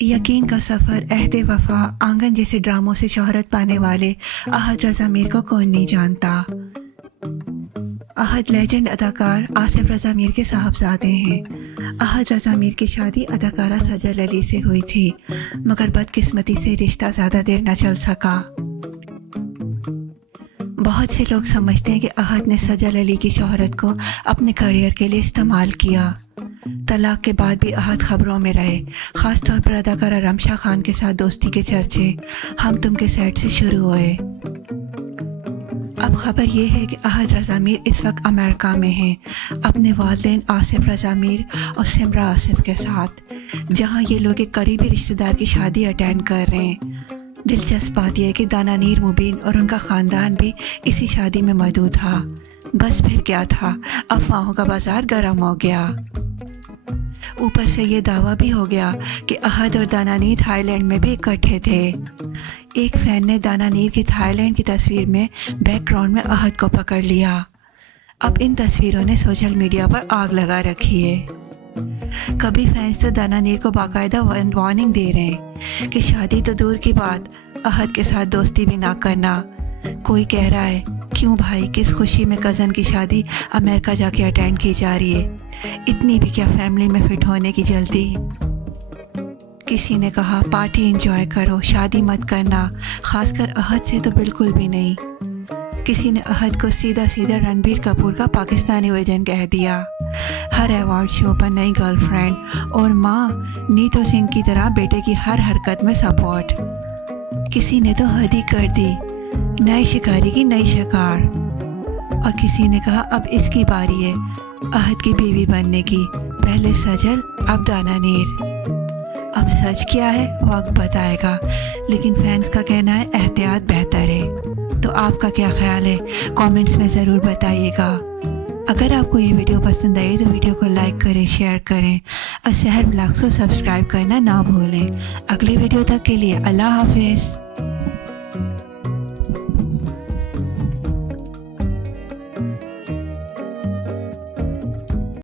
یقین کا سفر، عہد وفا، آنگن جیسے ڈراموں سے شہرت پانے والے احد رضا میر کو کون نہیں جانتا۔ احد لیجنڈ اداکار آصف رضا میر کے صاحبزادے ہیں۔ احد رضا میر کی شادی اداکارہ سجل علی سے ہوئی تھی، مگر بدقسمتی سے رشتہ زیادہ دیر نہ چل سکا۔ بہت سے لوگ سمجھتے ہیں کہ احد نے سجل علی کی شہرت کو اپنے کیریئر کے لیے استعمال کیا۔ طلاق کے بعد بھی احد خبروں میں رہے، خاص طور پر اداکارہ رمشا خان کے ساتھ دوستی کے چرچے ہم تم کے سیٹ سے شروع ہوئے۔ اب خبر یہ ہے کہ احد رضا میر اس وقت امریکہ میں ہیں، اپنے والدین آصف رضا میر اور سمرا آصف کے ساتھ، جہاں یہ لوگ ایک قریبی رشتہ دار کی شادی اٹینڈ کر رہے ہیں۔ دلچسپ بات یہ ہے کہ دانا نیر مبین اور ان کا خاندان بھی اسی شادی میں موجود تھا۔ بس پھر کیا تھا، افواہوں کا بازار گرم ہو گیا۔ اوپر سے یہ دعویٰ بھی ہو گیا کہ احد اور دانا نیر تھائی لینڈ میں بھی اکٹھے تھے۔ ایک فین نے دانا نیر کی تھائی لینڈ کی تصویر میں بیک گراؤنڈ میں احد کو پکڑ لیا۔ اب ان تصویروں نے سوشل میڈیا پر آگ لگا رکھی ہے۔ کبھی فینس تو دانا نیر کو باقاعدہ وارننگ دے رہے ہیں کہ شادی تو دور کی بات، احد کے ساتھ دوستی بھی نہ کرنا۔ کوئی کہہ رہا ہے کیوں بھائی، کس خوشی میں کزن کی شادی امریکہ جا کے اٹینڈ کی جا رہی ہے، اتنی بھی کیا فیملی میں فٹ ہونے کی جلدی۔ کسی نے کہا پارٹی انجوائے کرو، شادی مت کرنا، خاص کر احد سے تو بالکل بھی نہیں۔ کسی نے احد کو سیدھا سیدھا رنبیر کپور کا پاکستانی ورژن کہہ دیا۔ ہر ایوارڈ شو پر نئی گرل فرینڈ اور ماں نیتو سنگھ کی طرح بیٹے کی ہر حرکت میں سپورٹ۔ کسی نے تو حد ہی کر دی، نئے شکاری کی نئی شکار۔ اور کسی نے کہا اب اس کی باری ہے احد کی بیوی بننے کی، پہلے سجل اب دانا نیر۔ اب سچ کیا ہے وقت بتائے گا، لیکن فینس کا کہنا ہے احتیاط بہتر ہے۔ تو آپ کا کیا خیال ہے، کامنٹس میں ضرور بتائیے گا۔ اگر آپ کو یہ ویڈیو پسند آئی تو ویڈیو کو لائک کریں، شیئر کریں اور سحر بلاگز کو سبسکرائب کرنا نہ بھولیں۔ اگلی ویڈیو تک کے لیے اللہ حافظ۔